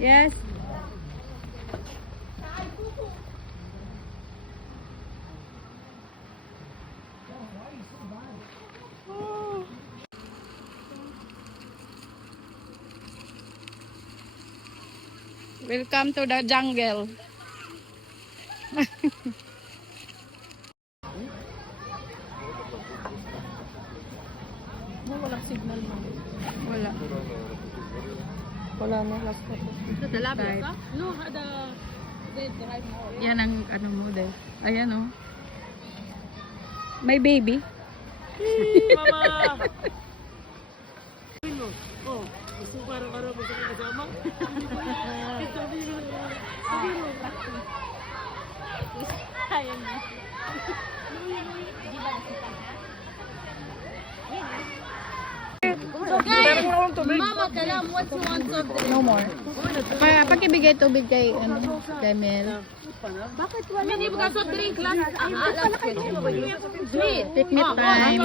Yes. Welcome to the jungle. Wala na last ko. Right. No, ada the drive mo. Yan ang ano mo dahil. Ayan oh. May baby. Mama. Oh, gusto ko araw-araw mo kami kasama? Ito, biro. Biro. Ayaw na. Mama, kalam, what you want of. No more. Pa pakibigay tubig kay ano, kay Mel. Bakit wala? Hindi mo ka soft drink lang. Ang alas ko. Sweet. Picnic time.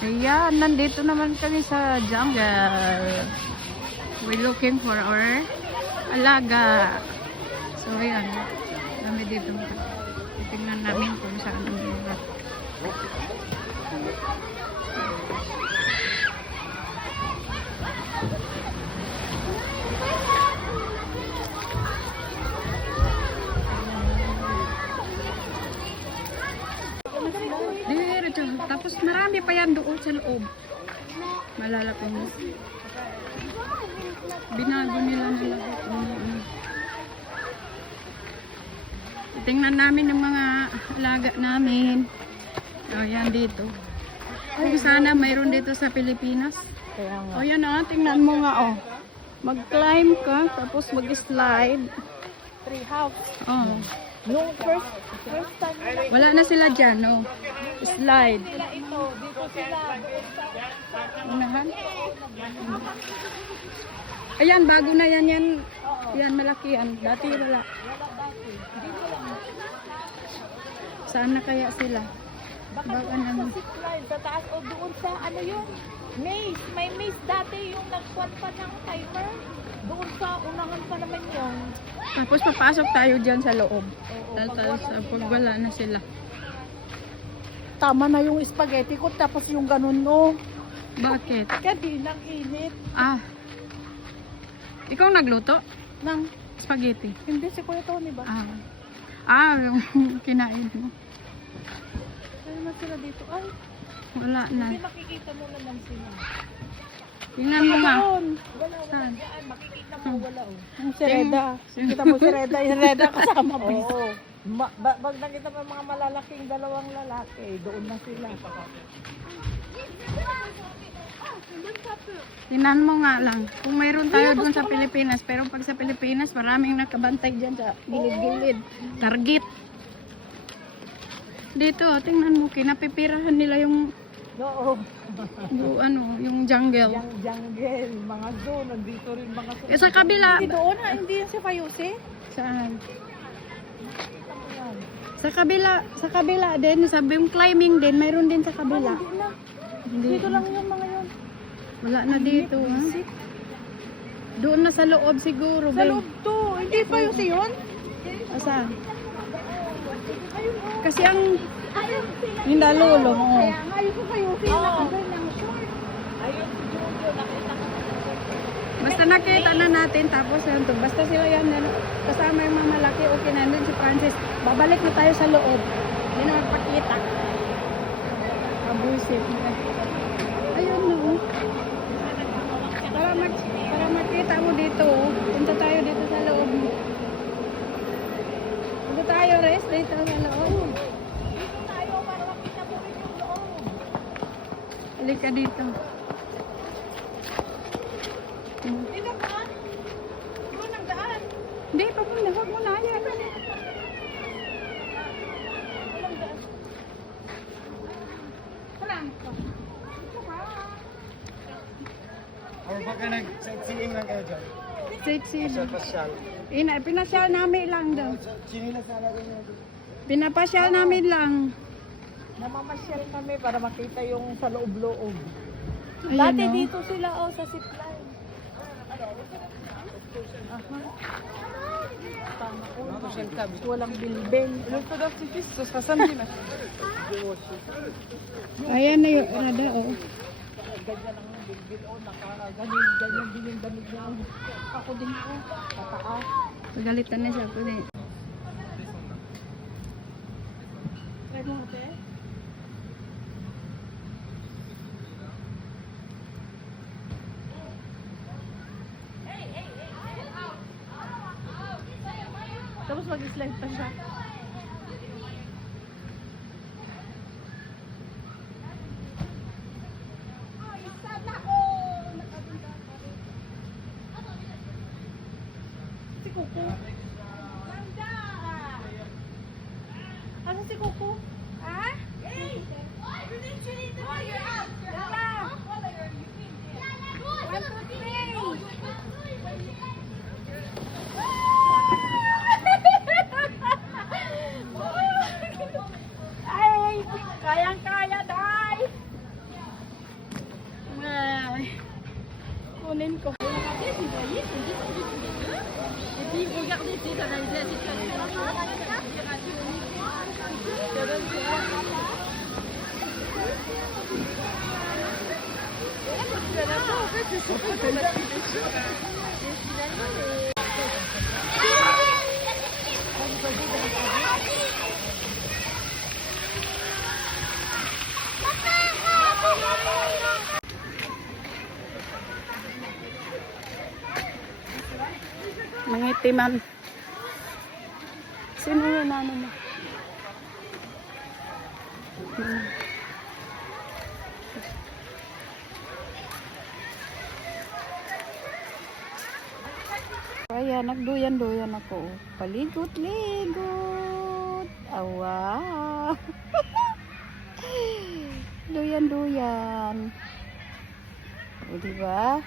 Ayan, nandito naman kami sa jungle. We're looking for our alaga. So, ayan. Dami dito. Tingnan namin kung saan ang lugar. Diretso. Tapos marami pa yan doon sa loob. Malalaki mo. Binago nila. Ano, ano. Tingnan namin yung mga alaga namin. O, yan dito. Kung sana mayroon dito sa Pilipinas. O, yan o. Tingnan mo nga o. Mag-climb ka, tapos mag-slide. Tree house. Oh. Nung first, first time Wala na sila dyan, no? Slide. ito, dito sila. Unahan. Ayan, bago na yan yan. Yan, malaki yan. Dati wala. Saan na kaya sila? Baka doon naman. sa zip line, sa taas o doon sa ano yun, maze. May maze dati yung nagkwan pa ng timer. Doon sa unahan pa naman yun. Tapos papasok tayo dyan sa loob. Oo, Tapos pag wala uh, pag sila. wala na sila. Tama na yung spaghetti ko tapos yung ganun no. Bakit? Kaya di nang init. Ah. Ikaw nagluto? Nang, Spaghetti. hindi si Kuya Tony ba? Ah. Ah, yung kinain mo. Ano na sila dito? Ay, Wala na. hindi makikita mo naman sila. Tingnan mo. Doon. Wala, wala. Saan? Yan, makikita mo wala oh. Ang si Reda. Kita mo si Reda, yung Reda kasama mo. Oo. Ma ba pag nakita mo yung mga malalaking dalawang lalaki, doon na sila. Tingnan mo nga lang. Kung mayroon tayo dun sa Pilipinas, pero pag sa Pilipinas, maraming nakabantay dyan sa gilid-gilid. Target. Dito, tingnan mo, kinapipirahan nila yung, Oo. yung ano, yung jungle. Yung jungle, mga zoo, nandito rin mga zoo. Eh, sa kabila, Hindi doon ha, hindi yan si Fayose. saan? Sa kabila, sa kabila din, sabi yung climbing din, mayroon din sa kabila. Hindi na. Hindi. Dito lang yun. Wala na dito, ha? Doon na sa loob siguro, Sa babe. loob to. Hindi Fayose yun? Asan? Ayun oh. Kasi ang Ayun sila. Hindalolo, oo. Kaya nga yung si Fayose, nakaganyang short. Ayun si Jojo, nakita ka Basta nakita na natin, tapos yun to. Basta sila yan, ano, kasama yung mga malaki, okay na nandun si Francis. Babalik na tayo sa loob. Hindi na magpakita. Abusive na. Ayun no. Para, mag, para makita mo dito, oh. punta tayo dito sa loob. Punta tayo, rest dito sa loob. Dito tayo para makita mo rin yung loob. Halika dito. Hmm. Dito ka? Doon ang daan. Hindi, papunta. Huwag mo na. Ayan. Walang daan. Walang ka. Baka nag-sightseeing lang kayo dyan? Sightseeing. Pasyal. Ina, pinasyal namin lang daw. Sinilas na natin yun. Pinapasyal namin lang. Namamasyal kami para makita yung sa loob-loob. Ayun, Dati oh. dito sila oh sa zipline. Walang bilbeng. Ayan na yung rada, oh. Bilbil oh, naka ganyan, din yung damit niya. Ako din po, pataas. Pagalitan na siya po din. Try mo ate. Tapos mag-slide pa siya. Asa si Kuko? Ha? Hey! You need, you need to figure out. Lala! One, two, three! Ay! Kayang-kaya, Day! Ay! Kunin ko. Mangitiman. Sino yun ano mo? Kaya nagduyan-duyan ako. Paligot-ligot. Awa. duyan-duyan. O, diba?